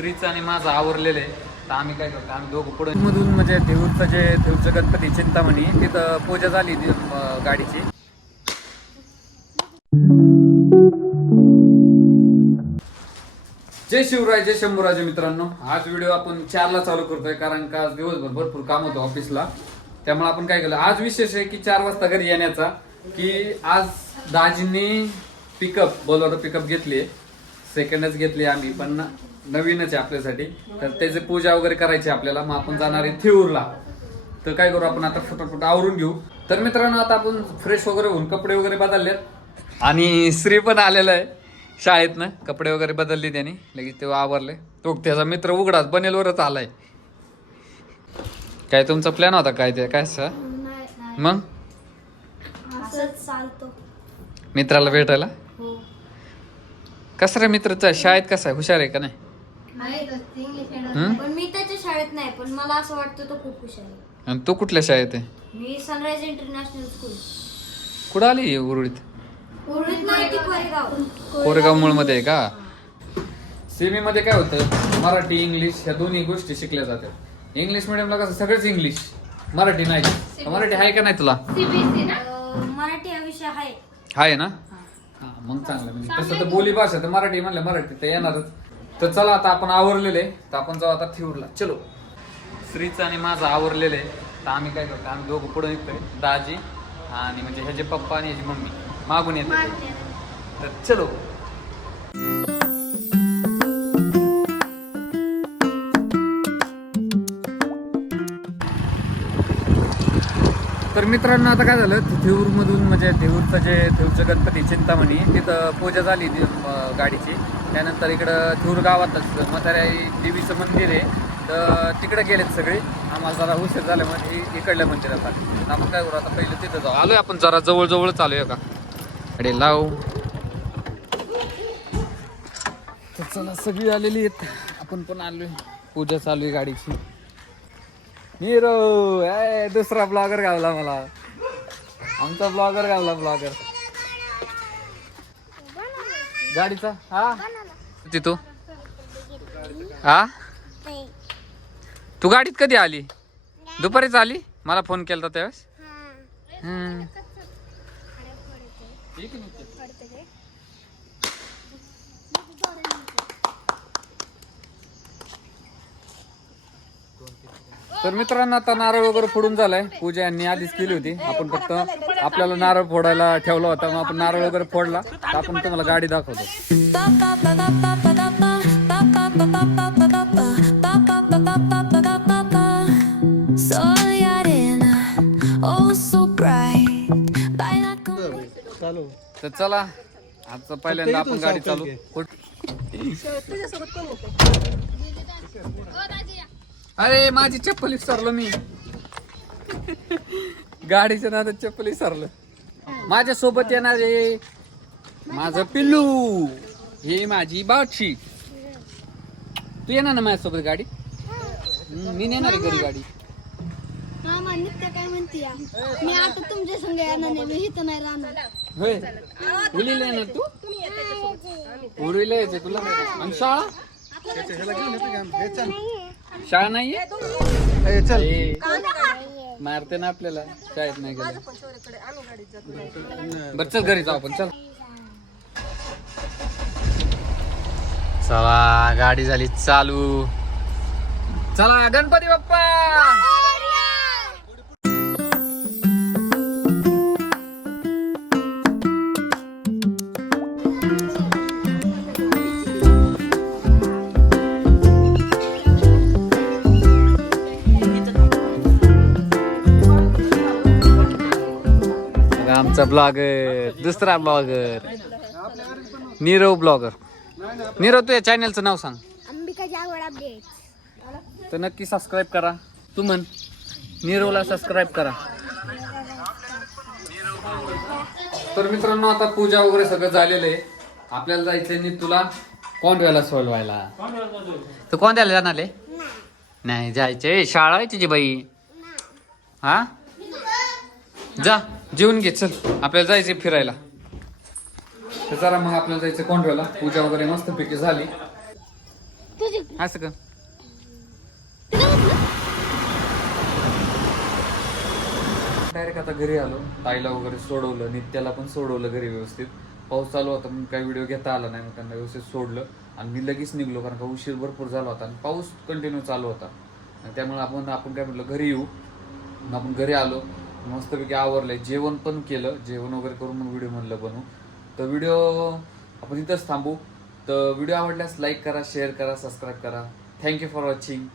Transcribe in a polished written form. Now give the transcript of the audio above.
श्रीचं आणि माझं आवरलेलं आहे. तर आम्ही काय करतो, आम्ही दोघं पुढे मधून म्हणजे देऊरचं गणपती चिंतामणी तिथं पूजा झाली गाडीची. जय शिवराय, जय शंभूराजे मित्रांनो. आज व्हिडिओ आपण 4ला चालू करतोय कारण का आज दिवसभर भरपूर काम होतं ऑफिसला. त्यामुळे आपण काय केलं, आज विशेष आहे की 4 वाजता घरी येण्याचा. की आज दाजींनी बोलेरो पिकअप घेतली, सेकंडच घेतली आम्ही, पण नवीनच आहे आपल्यासाठी. तर त्याची पूजा वगैरे करायची आपल्याला. मग आपण जाणार आहे थेऊरला. तर काय करू, आपण आता फटाफट आवरून घेऊ. तर मित्रांनो, आता आपण फ्रेश वगैरे होऊन कपडे वगैरे बदललेत आणि श्री पण आलेला आहे शाळेतनं. कपडे वगैरे बदलली त्यांनी, लगेच तेव्हा आवरले. तो त्याचा मित्र उघडाच बनेलवरच आलाय. काय तुमचा प्लॅन होता काय ते काय मग मित्राला भेटायला? कसं रे मित्राचा शाळेत कसा आहे, हुशार आहे का नाही? पण मी त्याच्या शाळेत नाही, पण मला असं वाटतं तो खूप हुशार आहे. आणि तू कुठल्या शाळेत आहे? मी सनराइज इंटरनॅशनल स्कूल. कुठं आली उरुळीत? उरुळीत नाही, ती कोरेगाव मूळमध्ये आहे का? सेमी मध्ये काय होतं, मराठी इंग्लिश ह्या दोन्ही गोष्टी शिकल्या जातात. इंग्लिश मिडियमला कसं सगळंच इंग्लिश, मराठी नाही. मराठी आहे का नाही तुला? मराठी हा विषय आहे. आहे ना? हा, मग चांगलं. म्हणजे तसं तर बोली भाषा तर मराठी म्हणलं मराठी तर येणारच. तर चला आता आपण आवरलेले, तर आपण जाऊ आता थेऊरला. चलो. श्रीचं आणि माझं आवरलेलं आहे. तर आम्ही काय करतो, आम्ही दोघं पुढे निघतोय, दाजी आणि म्हणजे ह्याचे पप्पा आणि ह्याची मम्मी मागून येते. तर चलो. तर मित्रांनो, आता काय झालं, थेऊरमधून म्हणजे देऊरचं गणपती चिंतामणी तिथं पूजा झाली गाडीची. त्यानंतर इकडं थेऊर गावातच म्हाताऱ्या देवीचं मंदिर आहे, तर तिकडे गेलेत सगळे. आम्हाला जरा उशीर झाल्यामुळे इकडल्या मंदिरात आले. आपण काय करू, आता पहिलं तिथं जाऊ. आलोय आपण जरा जवळच आलोय का अरे लाव. तर चला, सगळी आलेली आहेत, आपण पण आलोय. पूजा चालू आहे गाडीची. हिरो दुसरा ब्लॉगर गावला मला, आमचा ब्लॉगर गाडीचा. हा तू हा तू गाडीत कधी आली? दुपारीच आली, मला फोन केला त्यावेळेस. तर मित्रांनो, आता नारळ वगैरे फोडून झालाय. पूजा यांनी आधीच केली होती. आपण फक्त आपल्याला नारळ फोडायला ठेवला होता, मग आपण नारळ वगैरे फोडला. तर आपण तुम्हाला गाडी दाखवतो. तर चला, आजचं पहिल्यांदा आपण गाडी चालू. अरे माझी चप्पल विसरलो मी, गाडीच्या नादात चप्पल विसरलं. माझ्या सोबत येणार आहे माझं पिल्लू, हे माझी बाटशी. तू येणार ना माझ्यासोबत गाडी? मी नेणार आहे घरी गाडी. काय म्हणते, मी आता तुमच्या संग येणार नाही, मी इथं नाही राहणार. होय, उडीला येणार तू? उडीला यायचंय तुला? आणि शाळा नाहीये? मारते ना आपल्याला शाळेत नाही गेलं. बर चल घरी जाऊ आपण. चला गाडी झाली चालू. चला गणपती बाप्पा. आमचा ब्लॉगर, दुसरा ब्लॉगर नीरव ब्लॉगर. नीरव, तू या चॅनलचं नाव सांग. अंबिका जागवड अपडेट. तर नक्की सबस्क्राईब करा. तू म्हण, नीरवला सबस्क्राईब करा. तर मित्रांनो, आता पूजा वगैरे सगळं झालेलं आहे. आपल्याला जायचंय नीतूला कोंडव्याला सोलवायला. तर कोंड्याला जाणार आहे? नाही जायचंय, शाळा आहे तुझी बाई. हा जा जेवून घे, चल आपल्याला जायचंय फिरायला. तर जरा मग आपल्याला जायचं कोंढव्याला. पूजा वगैरे मस्त पैकी झाली. तुझी असं का डायरेक्ट आता घरी आलो, ताईला वगैरे सोडवलं, नित्याला पण सोडवलं घरी व्यवस्थित. पाऊस चालू होता म्हणून काही व्हिडिओ घेता आला नाही, मग त्यांना व्यवस्थित सोडलं आणि मी लगेच निघलो, कारण का उशीर भरपूर झाला होता आणि पाऊस कंटिन्यू चालू होता. आणि त्यामुळे आपण काय म्हटलं घरी येऊ. मग आपण घरी आलो, मस्तपैकी आवरलंय, जेवण पण केलं, जेवण वगैरे करून मग व्हिडिओ म्हणलं बनवू. तर व्हिडिओ आपण इथंच थांबू. तर व्हिडिओ आवडल्यास लाईक करा, शेअर करा, सबस्क्राईब करा. Thank you for watching.